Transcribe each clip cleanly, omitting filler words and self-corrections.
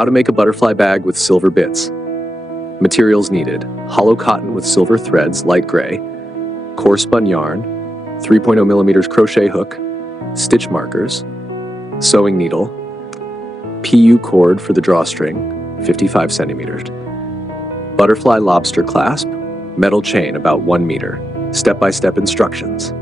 How to make a butterfly bag with silver bits. Materials needed: hollow cotton with silver threads, light gray, coarse spun yarn, 3.0 millimeters crochet hook, stitch markers, sewing needle, PU cord for the drawstring, 55 centimeters, butterfly lobster clasp, metal chain about 1 meter, step-by-step instructions.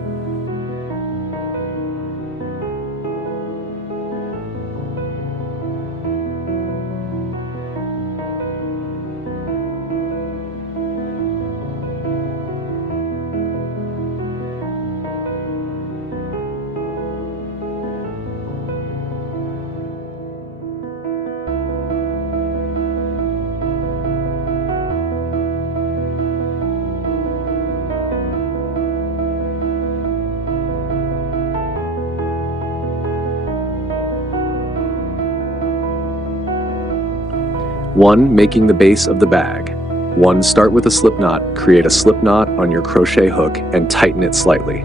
One, making the base of the bag. 1. Start with a slip knot. Create a slip knot on your crochet hook and tighten it slightly.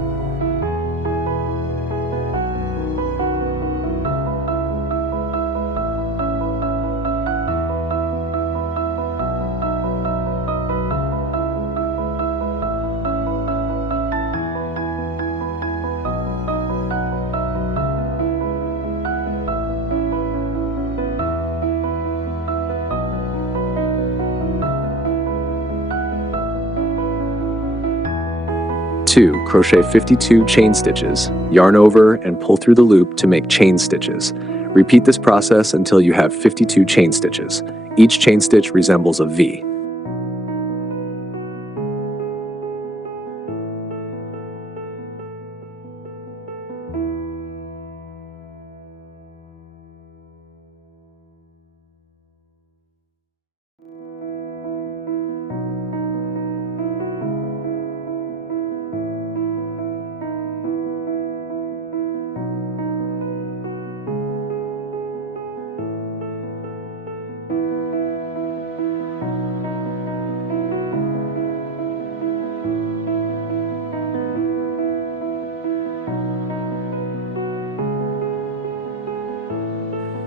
2. Crochet 52 chain stitches, yarn over and pull through the loop to make chain stitches. Repeat this process until you have 52 chain stitches. Each chain stitch resembles a V.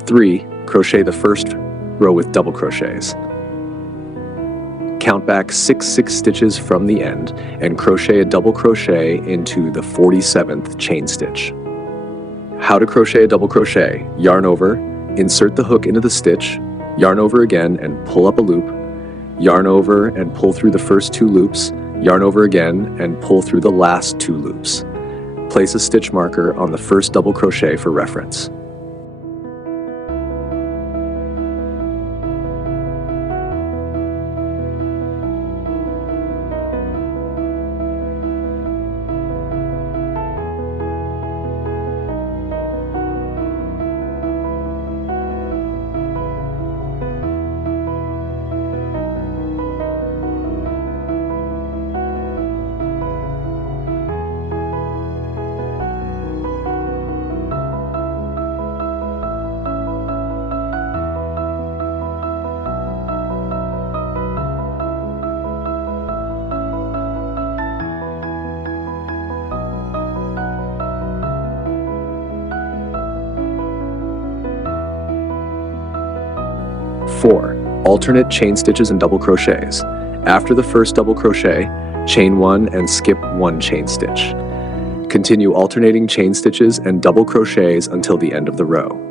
Three, crochet the first row with double crochets. Count back 6 stitches from the end and crochet a double crochet into the 47th chain stitch. How to crochet a double crochet: yarn over, insert the hook into the stitch, yarn over again and pull up a loop, yarn over and pull through the first 2 loops, yarn over again and pull through the last 2 loops. Place a stitch marker on the first double crochet for reference. Four, alternate chain stitches and double crochets. After the first double crochet, chain 1 and skip 1 chain stitch. Continue alternating chain stitches and double crochets until the end of the row.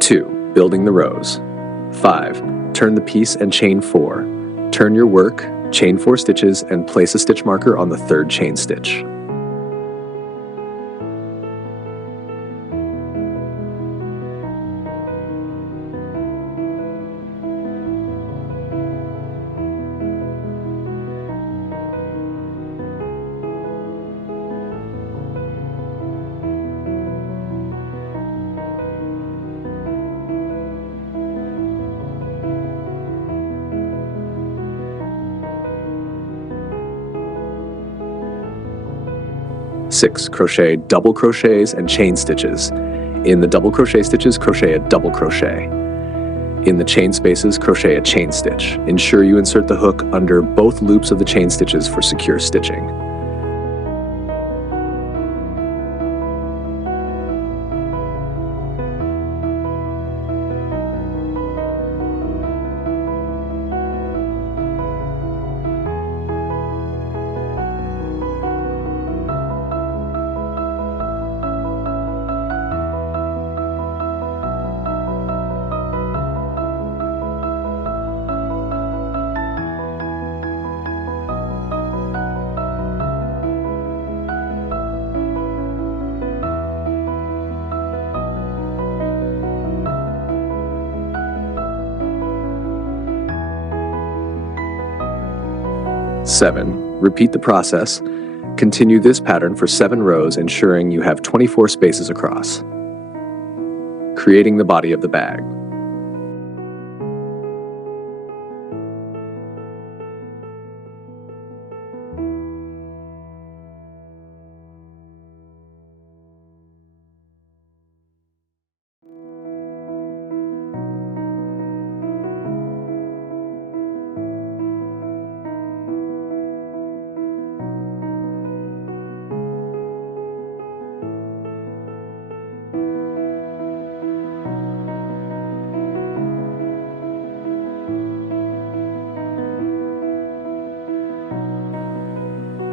Two, building the rows. 5, turn the piece and chain 4. Turn your work, chain 4 stitches and place a stitch marker on the 3rd chain stitch. 6. Crochet double crochets and chain stitches. In the double crochet stitches, crochet a double crochet. In the chain spaces, crochet a chain stitch. Ensure you insert the hook under both loops of the chain stitches for secure stitching. Seven. Repeat the process. Continue this pattern for 7 rows, ensuring you have 24 spaces across. Creating the body of the bag.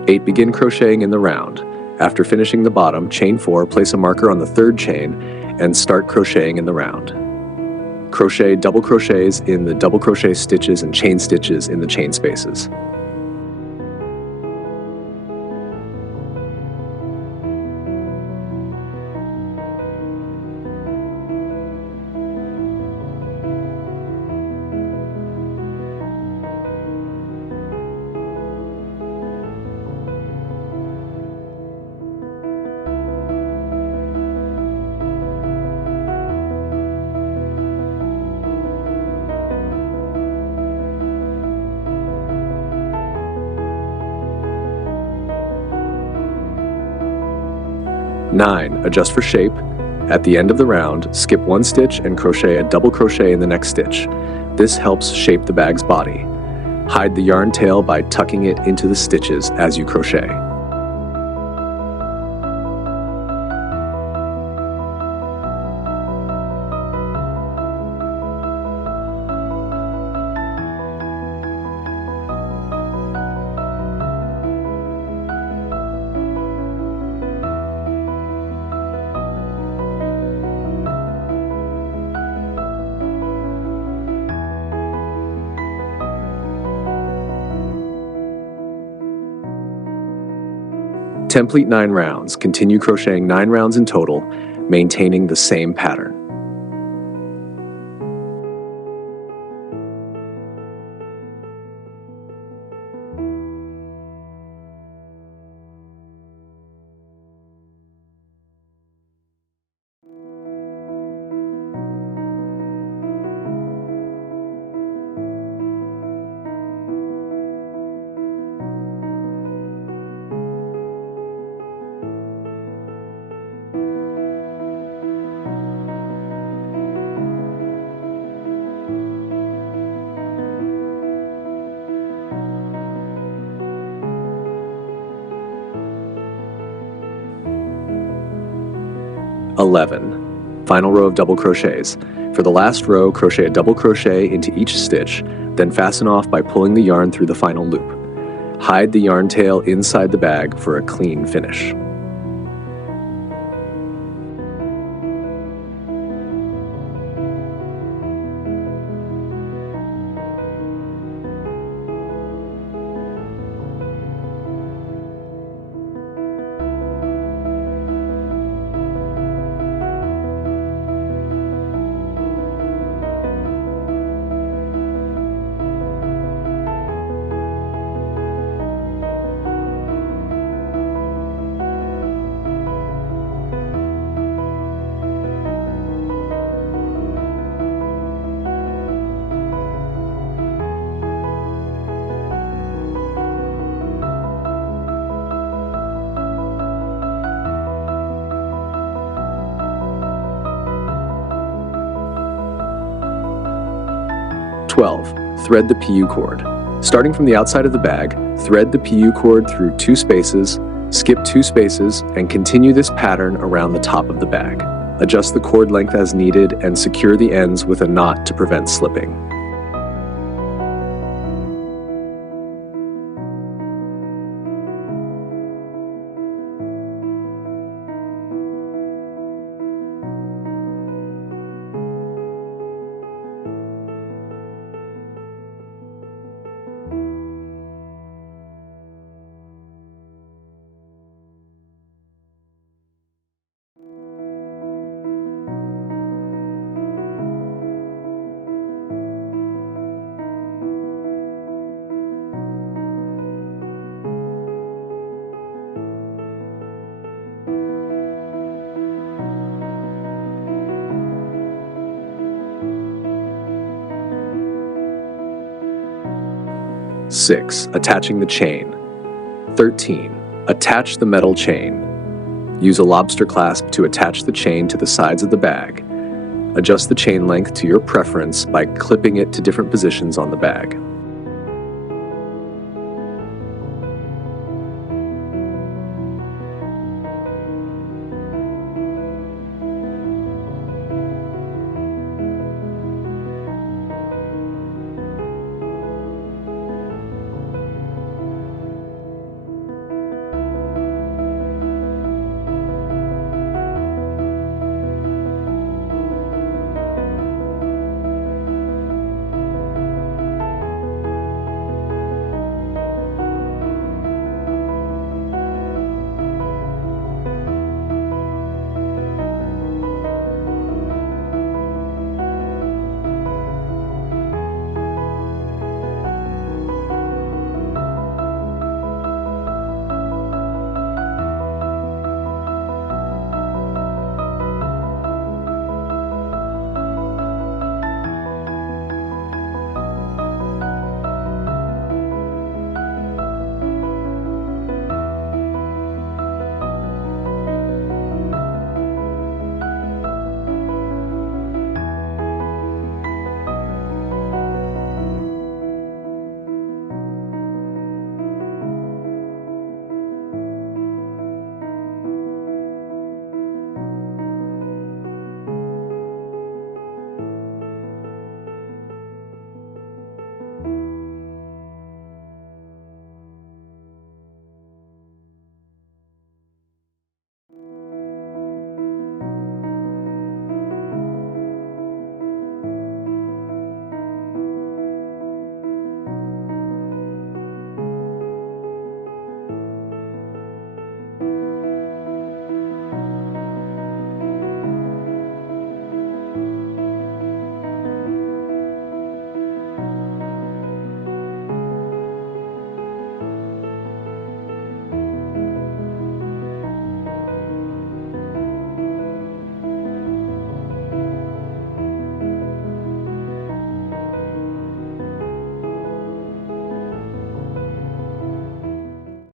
Eight. Begin crocheting in the round. After finishing the bottom, chain 4, place a marker on the 3rd chain and start crocheting in the round. Crochet double crochets in the double crochet stitches and chain stitches in the chain spaces. Nine. Adjust for shape. At the end of the round, skip 1 stitch and crochet a double crochet in the next stitch. This helps shape the bag's body. Hide the yarn tail by tucking it into the stitches as you crochet. Template 9 rounds. Continue crocheting 9 rounds in total, maintaining the same pattern. Final row of double crochets. For the last row, crochet a double crochet into each stitch, then fasten off by pulling the yarn through the final loop. Hide the yarn tail inside the bag for a clean finish. 12. Thread the PU cord. Starting from the outside of the bag, thread the PU cord through 2 spaces, skip 2 spaces, and continue this pattern around the top of the bag. Adjust the cord length as needed and secure the ends with a knot to prevent slipping. Six. Attaching the chain. 13. Attach the metal chain. Use a lobster clasp to attach the chain to the sides of the bag. Adjust the chain length to your preference by clipping it to different positions on the bag.